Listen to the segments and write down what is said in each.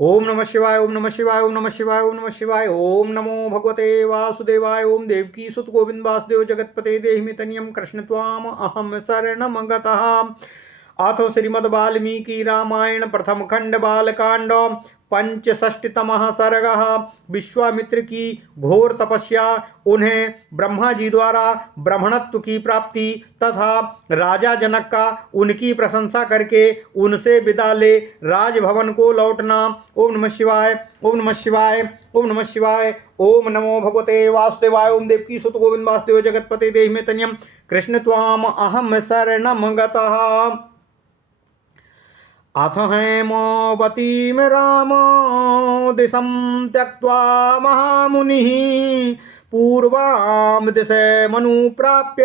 ओम नमः शिवाय ओम नमः शिवाय ओम नमः शिवाय ओम नमः शिवाय ओम नमो भगवते वासुदेवाय ओम देवकी सुत गोविंद वासुदेव जगतपते देहि मे तनियम कृष्ण त्वाम अहम शरणम गतः। अथो श्रीमद् वाल्मीकि रामायण प्रथम खंड बालकांड पंचषष्टितमः सर्गः। विश्वामित्र की घोर तपस्या, उन्हें ब्रह्मा जी द्वारा ब्राह्मणत्व की प्राप्ति तथा राजा जनक का उनकी प्रशंसा करके उनसे विदा ले राजभवन को लौटना। ओम नमः शिवाय ओम नमः शिवाय ओम नमः शिवाय ओम नमो भगवते वासुदेवाय ओम देवकी सुत गोविंद वासुदेव जगतपते देहि मे तनियम कृष्ण त्वाम अहम शरणम गतः। अथ हेमवतीं राम दिशं त्यक्त्वा महामुनिः पूर्वां दिशमनुप्राप्य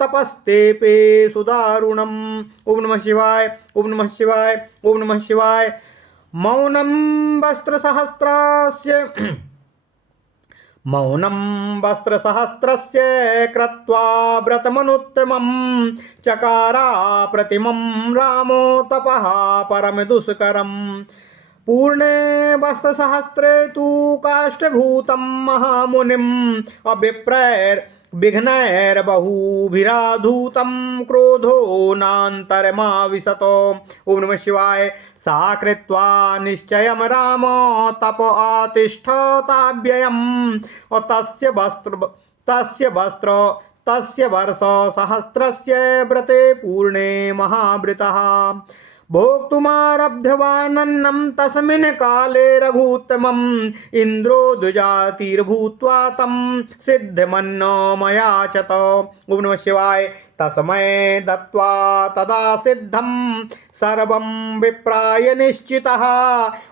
तपस्तेपे सुदारुणम्। ओम नमः शिवाय ओम नमः शिवाय ओम नमः शिवाय। मौनं वस्त्रसहस्रस्य मौनं वस्त्रसहस्रस्य कृत्वा व्रतमनुत्तमं चकारा प्रतिमं रामो तपः परमदुष्करम्। पूर्णे वस्त्रसहस्रे तु काष्ठभूतं महामुनिम् विघ्नैर्बहुभिराधूतं क्रोधो नान्तरमाविशतो। ओम नमः शिवाय। सा कृत्वा निश्चयं राम तप आतिष्ठताव्ययम्। तस्य वर्ष सहस्रस्य व्रते पूर्णे महाव्रतः भोक्तुमारब्धवानन्नं तस्मिन् काले रघुत्तमम्। इन्द्रो द्विजातिर्भूत्वा तं सिद्धमन्नमयाचत। ओम नमः शिवाय। तस्मै दत्त्वा तदा सिद्धं सर्वं विप्राय निश्चितः।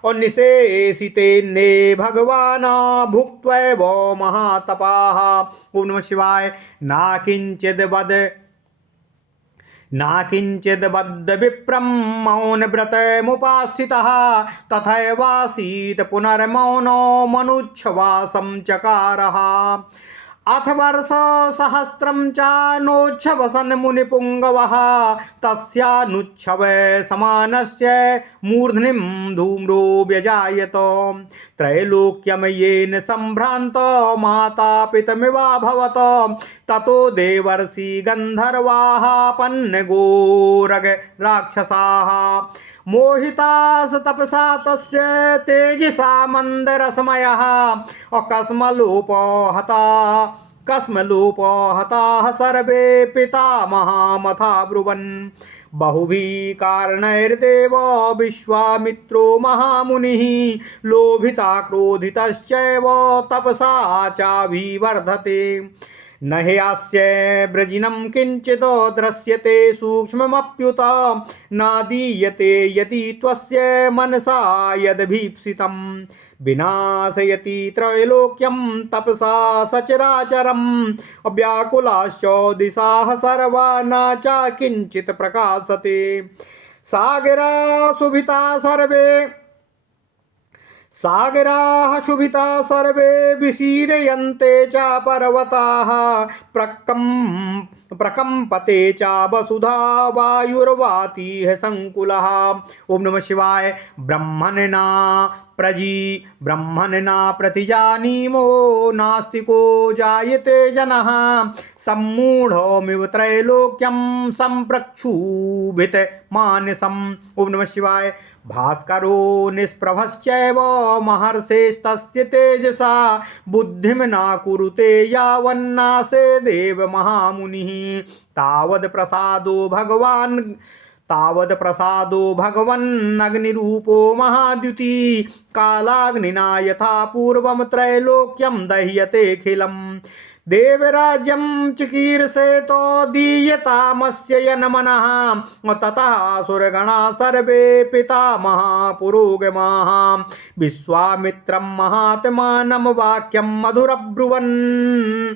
और निशेषितेन्ने भगवान् भुक्त्वैव महातपाः। ओम नमः शिवाय। नाकिञ्चिद् विप्रं मौनव्रतमुपास्थितः तथैवासीत् पुनर्मौनो मनुच्छवासं चकारः। अथ वर्षसहस्रं चानोच्छवसन् मुनिपुङ्गवः तस्यानुच्छवे समानस्य मूर्ध्निं धूम्रो व्यजायत। त्रैलोक्यं येन सम्भ्रान्तो माता पितमिवाभवत्। ततो देवर्षि गन्धर्वाः पन्नगोरग राक्षसाः मोहितास तपसा तस्य तेजसा मन्दरसमयः। कस्मलोपहताः सर्वे पितामहामथा ब्रुवन्। बहुभिः कारणैर्देव विश्वामित्रो महामुनिः लोभिता क्रोधितश्चैव तपसा चाभिवर्धते। न ह्यस्य वृजिनं किञ्चित् दृश्यते सूक्ष्ममप्युत नादीयते यदि त्वस्य मनसा यदभीप्सितं। विनाशयति त्रैलोक्यं तपसा सचराचरम्। व्याकुलाश्च दिशाः सर्वा न च किञ्चित् प्रकाशते। सागराः शुभिता सर्वे विशीर्यन्ते च पर्वताः। प्रकम्पते च वसुधा वायुर्वातिः संकुलः। ओम नमः शिवाय। ब्रह्मणना प्रतिजानीमो नास्तिको जायते जनः। सम्मूढमिव त्रैलोक्यं सम्प्रक्षुभित मानसम्। ओम नमः शिवाय। भास्करो निष्प्रभश्चैव महर्षेस्तस्य तेजसा बुद्धिं न कुरुते यावन्नासे देव महामुनिः। तावद् प्रसादो भगवन्नग्निरूपो महाद्युति कालाग्निना यथा पूर्वं त्रैलोक्यं दह्यतेऽखिलम्। देवराज्यं चिकीर्षेतो दीयतामस्य यन्मनः। ततः सुरगणा सर्वे पितामहा पुरोगमाः विश्वामित्रं महात्मानं वाक्यं मधुरब्रुवन्।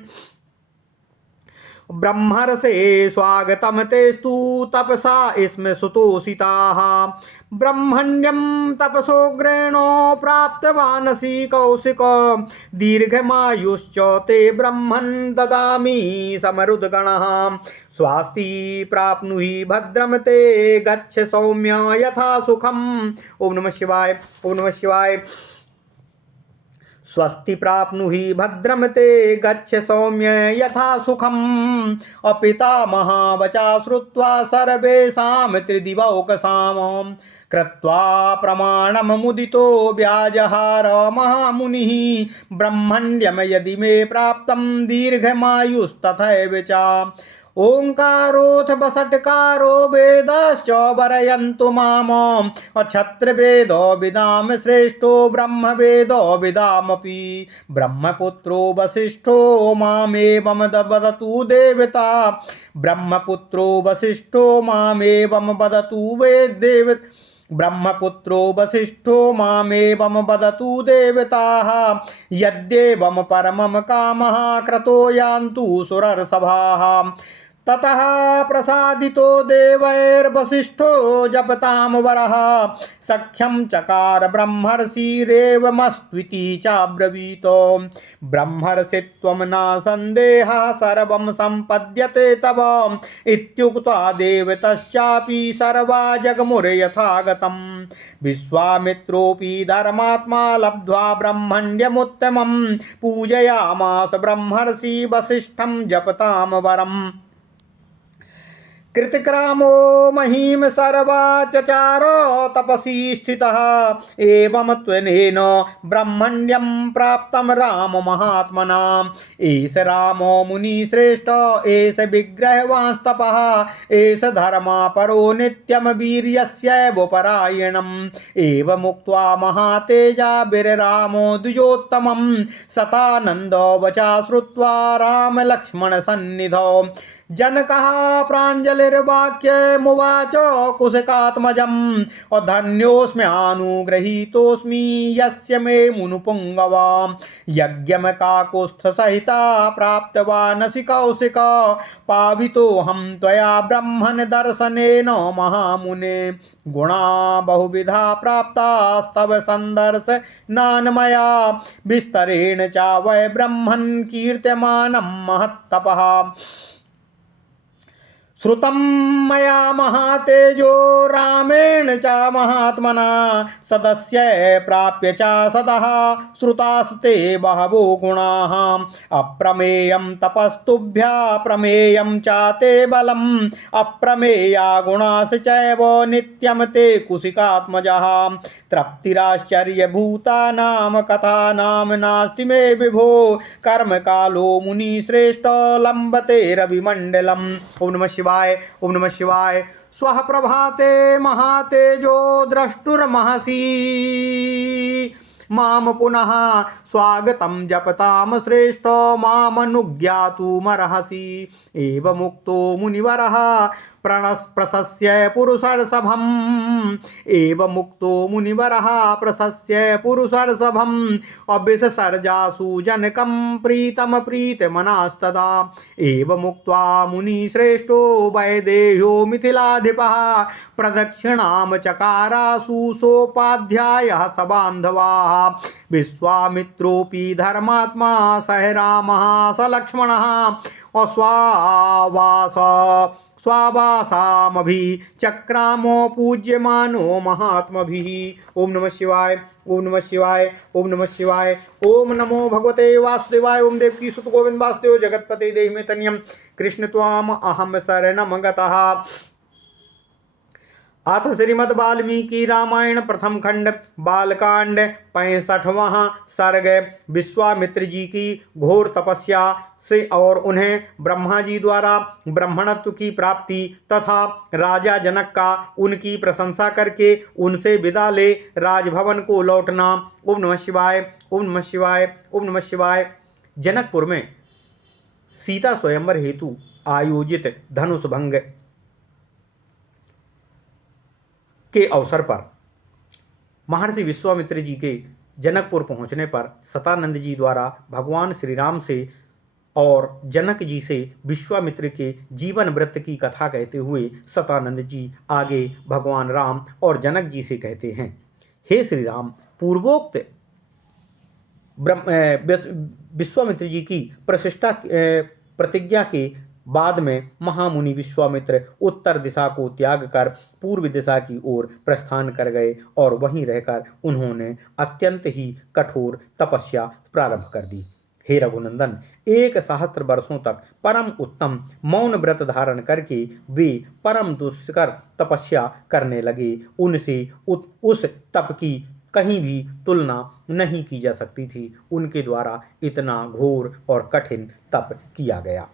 ब्रह्मर्षे स्वागतम तेस्तु तपसा इसमें सुतोषिताः ब्रह्मण्यं तपसोग्रेणो प्राप्तवानसि कौशिक दीर्घमायुश्च ते ब्रह्मन् ददामि समरुद्गणः स्वास्ति प्राप्नुहि भद्रम ते गच्छ सौम्य यथा सुखम। ओम नमः शिवाय। ओम नमः शिवाय। स्वस्ति प्राप्नुहि भद्रम ते गच्छ सौम्य यथा सुखम। अपितामहावचा श्रुत्वा सर्वेषां त्रिदिवौकसां कृत्वा प्रमाणं मुदितो व्याजहार महामुनिः ब्रह्मण्यं यदि मे प्राप्तं दीर्घमायुस्तथैव च। ओंकारोऽथ वषट्कारो वेदश्च वरयन्तु माम् क्षत्रवेदो विदाम श्रेष्ठो ब्रह्मवेदो विदामपि ब्रह्मपुत्रो वसिष्ठो मामेवं वदतु देवता ब्रह्मपुत्रो वसिष्ठो मामेवं वदतु देवता ब्रह्मपुत्रो वसिष्ठो मामेवं वदतु देवताः यद्येवं परमं कामः क्रतो यान्तु सुरर्षभाः। ततः प्रसादितो देवैर्वसिष्ठो जपतां वरः सख्यं चकार ब्रह्मर्षिरेवमस्त्विति चाब्रवीत। ब्रह्मर्षि त्वं न सन्देहः सर्वं सम्पद्यते तव इत्युक्त्वा देवतश्चापि सर्वा जगमुर्यथागतम्। विश्वामित्रोऽपि धर्मात्मा लब्ध्वा ब्रह्मण्यमुत्तमं पूजयामास ब्रह्मर्षि वसिष्ठं जपतां वरम्। कृतक्रामो महीम सर्वा चचार तपसी स्थितः एवं त्वनेन ब्रह्मण्यं प्राप्तं राम महात्मना। एष रामो मुनिश्रेष्ठ एष विग्रहवांस्तपः एष धर्मापरो नित्यं वीर्यस्यैव परायणम्। एवमुक्त्वा महातेजा विररामो द्विजोत्तमं सतानन्दवचा श्रुत्वा रामलक्ष्मणसन्निधौ। जनकः प्राञ्जलिर्वाक्यमुवाच कुशकात्मजम् धन्योऽस्म्यानुगृहीतोऽस्मि यस्य मे मुनुपुङ्गवा यज्ञं काकुत्स्थसहिता प्राप्तवानसि कौशिक पावितोऽहं त्वया ब्रह्मन् दर्शनेन महामुने। गुणा बहुविधा प्राप्तास्तव सन्दर्शनान्मया विस्तरेण च वै ब्रह्मन् कीर्त्यमानं महत्तपः। श्रुतं मया महातेजो रामेण च महात्मना सदस्य प्राप्य च सदः श्रुतास्ते बहवो गुणाः। अप्रमेयं तपस्तुभ्या प्रमेयं च ते बलम् अप्रमेया गुणाश्च चैव नित्यं ते कुशिकात्मजः। तृप्तिराश्चर्यभूतानां कथानां नास्ति मे विभो कर्मकालो मुनिश्रेष्ठ लम्बते रविमण्डलम्। ओम नमः शिवाय। ओम नमः शिवाय। स्वः प्रभाते महातेजो द्रष्टुर्महसि माम पुनः स्वागतं जपतां श्रेष्ठ मामनुज्ञातुमर्हसि। एवमुक्तो मुनिवरः प्रशस्य पुरुषर्षभम्। एवमुक्तो मुनिवरः प्रशस्य पुरुषर्षभम् अविससर्जासु जनकं प्रीतं प्रीतमनास्तदा। एवमुक्त्वा मुनिश्रेष्ठो वैदेह्यो मिथिलाधिपः प्रदक्षिणां चकारासु सोपाध्यायः सबान्धवाः। विश्वामित्रोऽपि धर्मात्मा सह रामः स लक्ष्मणः स्वावासामभिचक्रामो पूज्यमानो महात्मभिः। ओम नमः शिवाय। ओम नमः शिवाय। ओम नमः शिवाय। ओम नमो भगवते वासुदेवाय। ओम देवकी सुत गोविंद वासुदेव जगत्पते देहि मे तनियम कृष्ण त्वाम अहम शरणम गतः। अथ श्रीमद् वाल्मीकि रामायण प्रथम खंड बालकांड 65वां सर्ग। विश्वामित्र जी की घोर तपस्या से और उन्हें ब्रह्मा जी द्वारा ब्राह्मणत्व की प्राप्ति तथा राजा जनक का उनकी प्रशंसा करके उनसे विदा ले राजभवन को लौटना। ओम नमः शिवाय। ओम नमः शिवाय। ओम नमः शिवाय। जनकपुर में सीता स्वयंवर हेतु आयोजित धनुष भंग के अवसर पर महर्षि विश्वामित्र जी के जनकपुर पहुंचने पर सतानंद जी द्वारा भगवान श्री राम से और जनक जी से विश्वामित्र के जीवन वृत्त की कथा कहते हुए सतानंद जी आगे भगवान राम और जनक जी से कहते हैं, हे श्री राम, पूर्वोक्त विश्वामित्र जी की प्रतिज्ञा के बाद में महामुनि विश्वामित्र उत्तर दिशा को त्याग कर पूर्व दिशा की ओर प्रस्थान कर गए और वहीं रहकर उन्होंने अत्यंत ही कठोर तपस्या प्रारंभ कर दी। हे रघुनंदन, 1 सहस्त्र वर्षों तक परम उत्तम मौन व्रत धारण करके वे परम दुष्कर तपस्या करने लगे। उनसे उस तप की कहीं भी तुलना नहीं की जा सकती थी। उनके द्वारा इतना घोर और कठिन तप किया गया।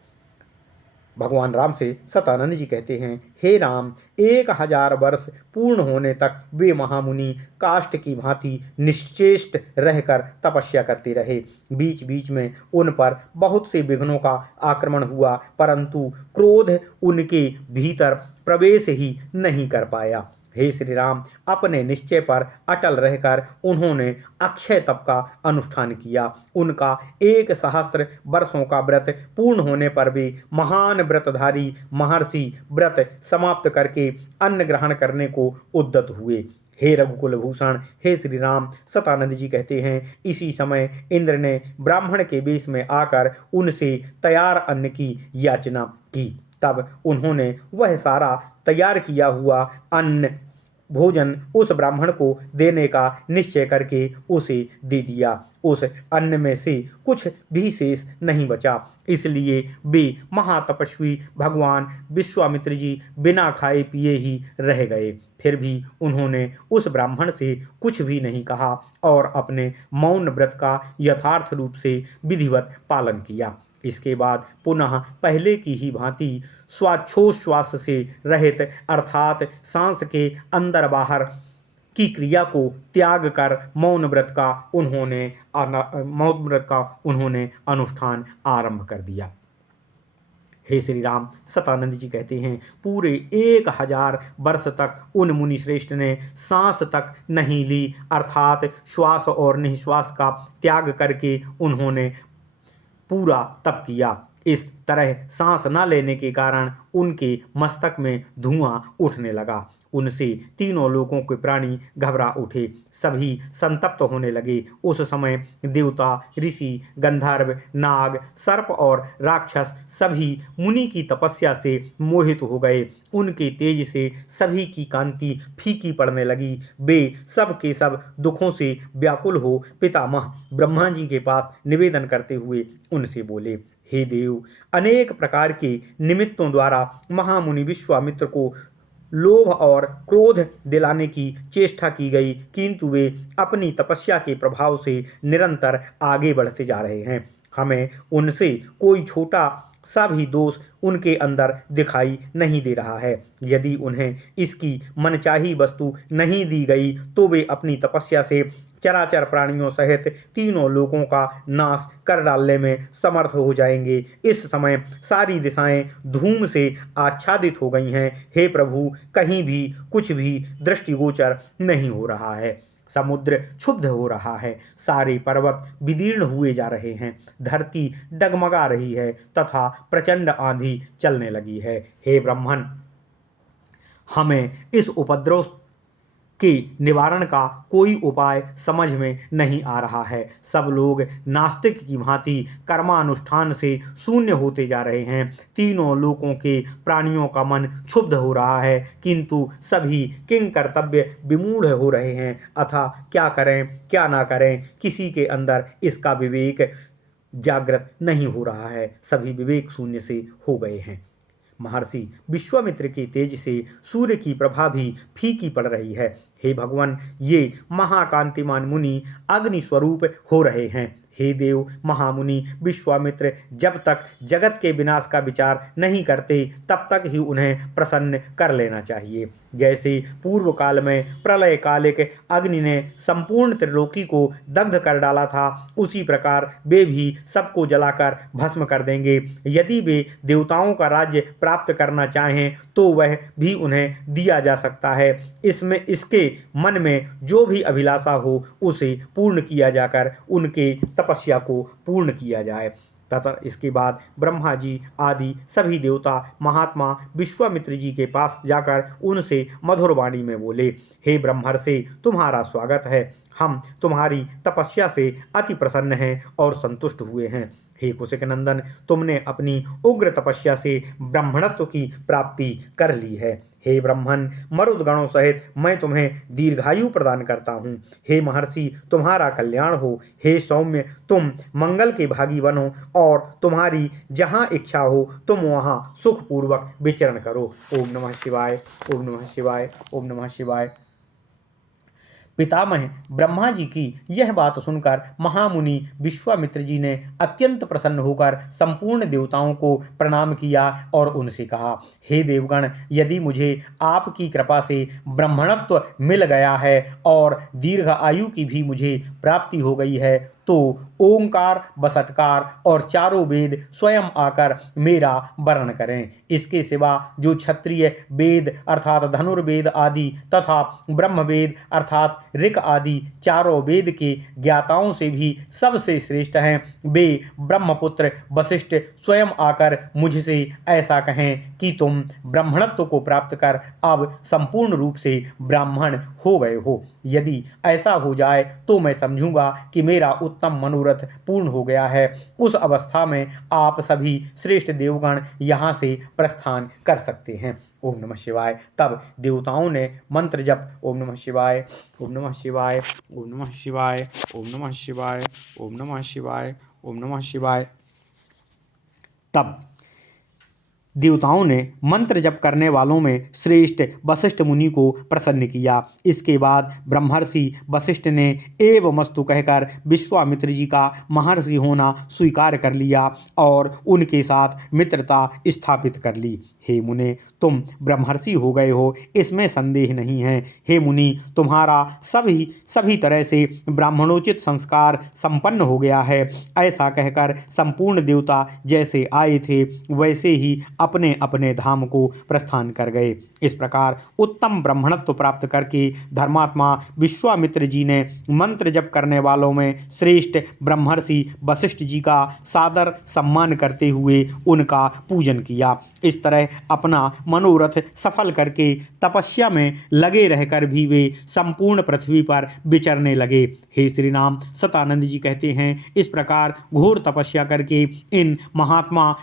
भगवान राम से सतानंद जी कहते हैं, हे राम, 1000 वर्ष पूर्ण होने तक वे महामुनि काष्ठ की भांति निश्चेष्ट रहकर तपस्या करते रहे। बीच बीच में उन पर बहुत से विघ्नों का आक्रमण हुआ, परंतु क्रोध उनके भीतर प्रवेश ही नहीं कर पाया। हे श्री राम, अपने निश्चय पर अटल रहकर उन्होंने अक्षय तप का अनुष्ठान किया। उनका 1 सहस्त्र वर्षों का व्रत पूर्ण होने पर भी महान व्रतधारी महर्षि व्रत समाप्त करके अन्न ग्रहण करने को उद्यत हुए। हे रघुकुल भूषण, हे श्री राम, सतानंद जी कहते हैं, इसी समय इंद्र ने ब्राह्मण के वेश में आकर उनसे तैयार अन्न की याचना की। तब उन्होंने वह सारा तैयार किया हुआ अन्न भोजन उस ब्राह्मण को देने का निश्चय करके उसे दे दिया। उस अन्न में से कुछ भी शेष नहीं बचा। इसलिए वे महातपस्वी भगवान विश्वामित्र जी बिना खाए पिए ही रह गए। फिर भी उन्होंने उस ब्राह्मण से कुछ भी नहीं कहा और अपने मौन व्रत का यथार्थ रूप से विधिवत पालन किया। इसके बाद पुनः पहले की ही भांति श्वासोच्छ्वास से रहित अर्थात सांस के अंदर बाहर की क्रिया को त्याग कर मौन व्रत का उन्होंने अनुष्ठान आरंभ कर दिया। हे श्री राम, सतानंद जी कहते हैं, पूरे 1000 वर्ष तक उन मुनि श्रेष्ठ ने सांस तक नहीं ली, अर्थात श्वास और निश्वास का त्याग करके उन्होंने पूरा तप किया। इस तरह सांस न लेने के कारण उनके मस्तक में धुआं उठने लगा। उनसे तीनों लोकों के प्राणी घबरा उठे, सभी संतप्त होने लगे। उस समय देवता, ऋषि, गंधर्व, नाग, सर्प और राक्षस सभी मुनि की तपस्या से मोहित हो गए। उनके तेज से सभी की कांति फीकी पड़ने लगी। वे सब के सब दुखों से व्याकुल हो पितामह ब्रह्मा जी के पास निवेदन करते हुए उनसे बोले, हे देव, अनेक प्रकार के निमित्तों द्वारा महामुनि विश्वामित्र को लोभ और क्रोध दिलाने की चेष्टा की गई, किंतु वे अपनी तपस्या के प्रभाव से निरंतर आगे बढ़ते जा रहे हैं। हमें उनसे कोई छोटा सा भी दोष उनके अंदर दिखाई नहीं दे रहा है। यदि उन्हें इसकी मनचाही वस्तु नहीं दी गई तो वे अपनी तपस्या से चराचर प्राणियों सहित तीनों लोकों का नाश कर डालने में समर्थ हो जाएंगे। इस समय सारी दिशाएं धूम से आच्छादित हो गई हैं। हे प्रभु, कहीं भी कुछ भी दृष्टिगोचर नहीं हो रहा है। समुद्र क्षुब्ध हो रहा है, सारे पर्वत विदीर्ण हुए जा रहे हैं, धरती डगमगा रही है तथा प्रचंड आंधी चलने लगी है। हे ब्रह्मन, हमें इस उपद्रव के निवारण का कोई उपाय समझ में नहीं आ रहा है। सब लोग नास्तिक की भांति कर्मानुष्ठान से शून्य होते जा रहे हैं। तीनों लोकों के प्राणियों का मन क्षुब्ध हो रहा है, किंतु सभी किंग कर्तव्य विमूढ़ हो रहे हैं। अतः क्या करें क्या ना करें, किसी के अंदर इसका विवेक जागृत नहीं हो रहा है। सभी विवेक शून्य से हो गए हैं। महर्षि विश्वामित्र के तेज से सूर्य की प्रभा भी फीकी पड़ रही है। हे भगवान, ये महाकांतिमान मुनि अग्नि स्वरूप हो रहे हैं। हे देव, महामुनि विश्वामित्र जब तक जगत के विनाश का विचार नहीं करते तब तक ही उन्हें प्रसन्न कर लेना चाहिए। जैसे पूर्व काल में प्रलय कालिक अग्नि ने संपूर्ण त्रिलोकी को दग्ध कर डाला था, उसी प्रकार वे भी सबको जलाकर भस्म कर देंगे। यदि वे देवताओं का राज्य प्राप्त करना चाहें तो वह भी उन्हें दिया जा सकता है। इसके मन में जो भी अभिलाषा हो उसे पूर्ण किया जाकर उनके तपस्या को पूर्ण किया जाए। तथा इसके बाद ब्रह्मा जी आदि सभी देवता महात्मा विश्वामित्र जी के पास जाकर उनसे मधुर वाणी में बोले, हे ब्रह्मर्षि, तुम्हारा स्वागत है। हम तुम्हारी तपस्या से अति प्रसन्न हैं और संतुष्ट हुए हैं। हे कुशिक नंदन, तुमने अपनी उग्र तपस्या से ब्राह्मणत्व की प्राप्ति कर ली है। हे ब्रह्मन, मरुदगणों सहित मैं तुम्हें दीर्घायु प्रदान करता हूँ। हे महर्षि, तुम्हारा कल्याण हो। हे सौम्य, तुम मंगल के भागी बनो और तुम्हारी जहाँ इच्छा हो तुम वहाँ सुखपूर्वक विचरण करो। ओम नमः शिवाय, ओम नमः शिवाय, ओम नमः शिवाय। पितामह ब्रह्मा जी की यह बात सुनकर महामुनि विश्वामित्र जी ने अत्यंत प्रसन्न होकर संपूर्ण देवताओं को प्रणाम किया और उनसे कहा, हे देवगण, यदि मुझे आपकी कृपा से ब्राह्मणत्व मिल गया है और दीर्घ आयु की भी मुझे प्राप्ति हो गई है तो ओंकार, बसटकार और चारों वेद स्वयं आकर मेरा वर्ण करें। इसके सिवा जो क्षत्रिय वेद अर्थात धनुर्वेद आदि तथा ब्रह्मवेद अर्थात ऋक आदि चारों वेद के ज्ञाताओं से भी सबसे श्रेष्ठ हैं, वे ब्रह्मपुत्र वशिष्ठ स्वयं आकर मुझसे ऐसा कहें कि तुम ब्राह्मणत्व को प्राप्त कर अब संपूर्ण रूप से ब्राह्मण हो गए हो। यदि ऐसा हो जाए तो मैं समझूंगा कि मेरा उत्तम मनोरथ पूर्ण हो गया है। उस अवस्था में आप सभी श्रेष्ठ देवगण यहाँ से प्रस्थान कर सकते हैं। ओम नमः शिवाय। तब देवताओं ने मंत्र जप ओम नमः शिवाय, ओम नमः शिवाय, ओम नमः शिवाय, ओम नमः शिवाय, ओम नमः शिवाय, ओम नमः शिवाय। तब देवताओं ने मंत्र जप करने वालों में श्रेष्ठ वशिष्ठ मुनि को प्रसन्न किया। इसके बाद ब्रह्मर्षि वशिष्ठ ने एवमस्तु कहकर विश्वामित्र जी का महर्षि होना स्वीकार कर लिया और उनके साथ मित्रता स्थापित कर ली। हे मुने, तुम ब्रह्मर्षि हो गए हो, इसमें संदेह नहीं है। हे मुनि, तुम्हारा सभी तरह से ब्राह्मणोचित संस्कार संपन्न हो गया है। ऐसा कहकर संपूर्ण देवता जैसे आए थे वैसे ही अपने अपने धाम को प्रस्थान कर गए। इस प्रकार उत्तम ब्राह्मणत्व प्राप्त करके धर्मात्मा विश्वामित्र जी ने मंत्र जप करने वालों में श्रेष्ठ ब्रह्मर्षि वशिष्ठ जी का सादर सम्मान करते हुए उनका पूजन किया। इस तरह अपना मनोरथ सफल करके तपस्या में लगे रहकर भी वे संपूर्ण पृथ्वी पर विचरने लगे। हे श्री राम, सतानंद जी कहते हैं, इस प्रकार घोर तपस्या करके इन महात्मा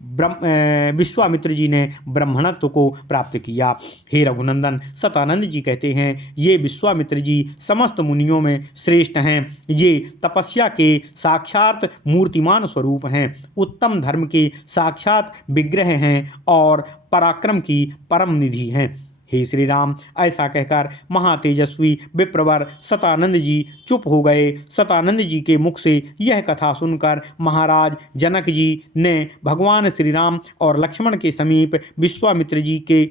विश्वामित्र जी ने ब्राह्मणत्व को प्राप्त किया। हे रघुनंदन, सतानंद जी कहते हैं, ये विश्वामित्र जी समस्त मुनियों में श्रेष्ठ हैं। ये तपस्या के साक्षात मूर्तिमान स्वरूप हैं, उत्तम धर्म के साक्षात विग्रह हैं और पराक्रम की परम निधि हैं। हे श्री राम, ऐसा कहकर महातेजस्वी विप्रवर सतानंद जी चुप हो गए। सतानंद जी के मुख से यह कथा सुनकर महाराज जनक जी ने भगवान श्री राम और लक्ष्मण के समीप विश्वामित्र जी के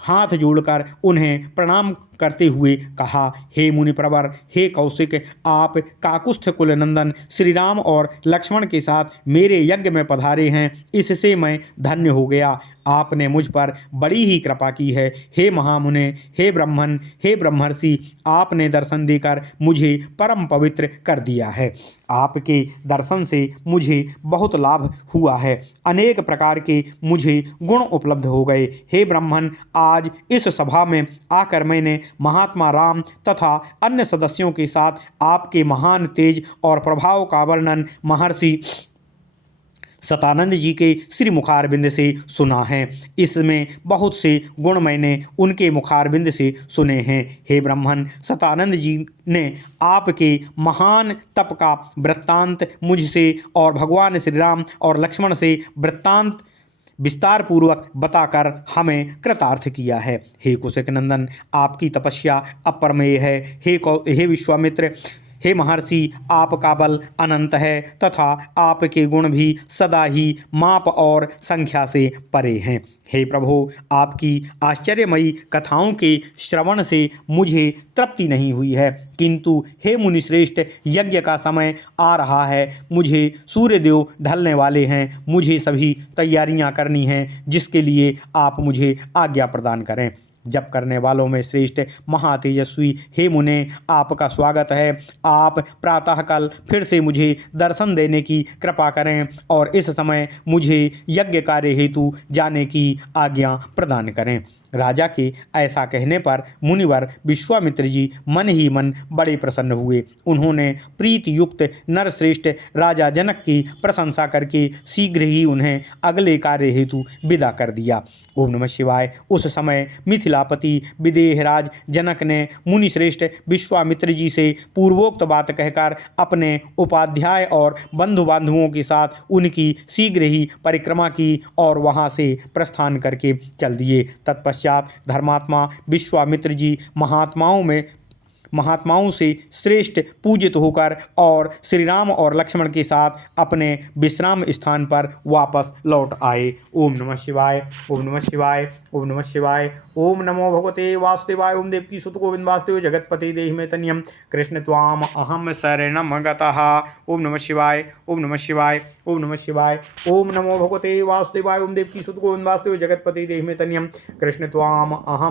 हाथ जोड़कर उन्हें प्रणाम करते हुए कहा, हे मुनि प्रवर, हे कौशिक, आप काकुस्थ कुल नंदन श्री राम और लक्ष्मण के साथ मेरे यज्ञ में पधारे हैं, इससे मैं धन्य हो गया। आपने मुझ पर बड़ी ही कृपा की है। हे महामुने, हे ब्रह्मन, हे ब्रह्मर्षि, आपने दर्शन देकर मुझे परम पवित्र कर दिया है। आपके दर्शन से मुझे बहुत लाभ हुआ है। अनेक प्रकार के मुझे गुण उपलब्ध हो गए। हे ब्रह्मन, आज इस सभा में आकर मैंने महात्मा राम तथा अन्य सदस्यों के साथ आपके महान तेज और प्रभाव का वर्णन महर्षि सतानंद जी के श्री मुखारबिंद से सुना है। इसमें बहुत से गुण मैंने उनके मुखारबिंद से सुने हैं। हे ब्रह्मन, सतानंद जी ने आपके महान तप का वृत्तांत मुझसे और भगवान श्री राम और लक्ष्मण से वृत्तांत विस्तार पूर्वक बताकर हमें कृतार्थ किया है। हे कुशिक नंदन, आपकी तपस्या अपरमेय है। हे विश्वामित्र, हे महर्षि, आपका बल अनंत है तथा आपके गुण भी सदा ही माप और संख्या से परे हैं। हे प्रभु, आपकी आश्चर्यमयी कथाओं के श्रवण से मुझे तृप्ति नहीं हुई है, किंतु हे मुनिश्रेष्ठ, यज्ञ का समय आ रहा है। मुझे सूर्यदेव ढलने वाले हैं। मुझे सभी तैयारियां करनी हैं, जिसके लिए आप मुझे आज्ञा प्रदान करें। जप करने वालों में श्रेष्ठ महातेजस्वी हे मुने, आपका स्वागत है। आप प्रातःकाल फिर से मुझे दर्शन देने की कृपा करें और इस समय मुझे यज्ञ कार्य हेतु जाने की आज्ञा प्रदान करें। राजा के ऐसा कहने पर मुनिवर विश्वामित्र जी मन ही मन बड़े प्रसन्न हुए। उन्होंने प्रीति युक्त नरश्रेष्ठ राजा जनक की प्रशंसा करके शीघ्र ही उन्हें अगले कार्य हेतु विदा कर दिया। ओम नमः शिवाय। उस समय मिथिलापति विदेहराज जनक ने मुनिश्रेष्ठ विश्वामित्र जी से पूर्वोक्त बात कहकर अपने उपाध्याय और बंधु बांधवों के साथ उनकी शीघ्र ही परिक्रमा की और वहां से प्रस्थान करके चल दिए। तत्पश्चात धर्मात्मा विश्वामित्र जी महात्माओं से श्रेष्ठ पूजित होकर और श्री राम और लक्ष्मण के साथ अपने विश्राम स्थान पर वापस लौट आए। ओम नमः शिवाय। ओम नमः शिवाय। ओम नमः शिवाय। ओम नमो भगवते वासुदेवाय। ओम देवकी सुत गोविंद वासुदेव जगतपते देहि मे तनियम कृष्ण त्वाम अहम शरणम गतः। ओम नमः शिवाय। ओम नमः शिवाय। ओम नमः शिवाय। ओम नमो भगवते वासुदेवाय। ओम देवकी सुत गोविंद वासुदेव जगतपते देहि मे तनियम कृष्ण त्वाम अहम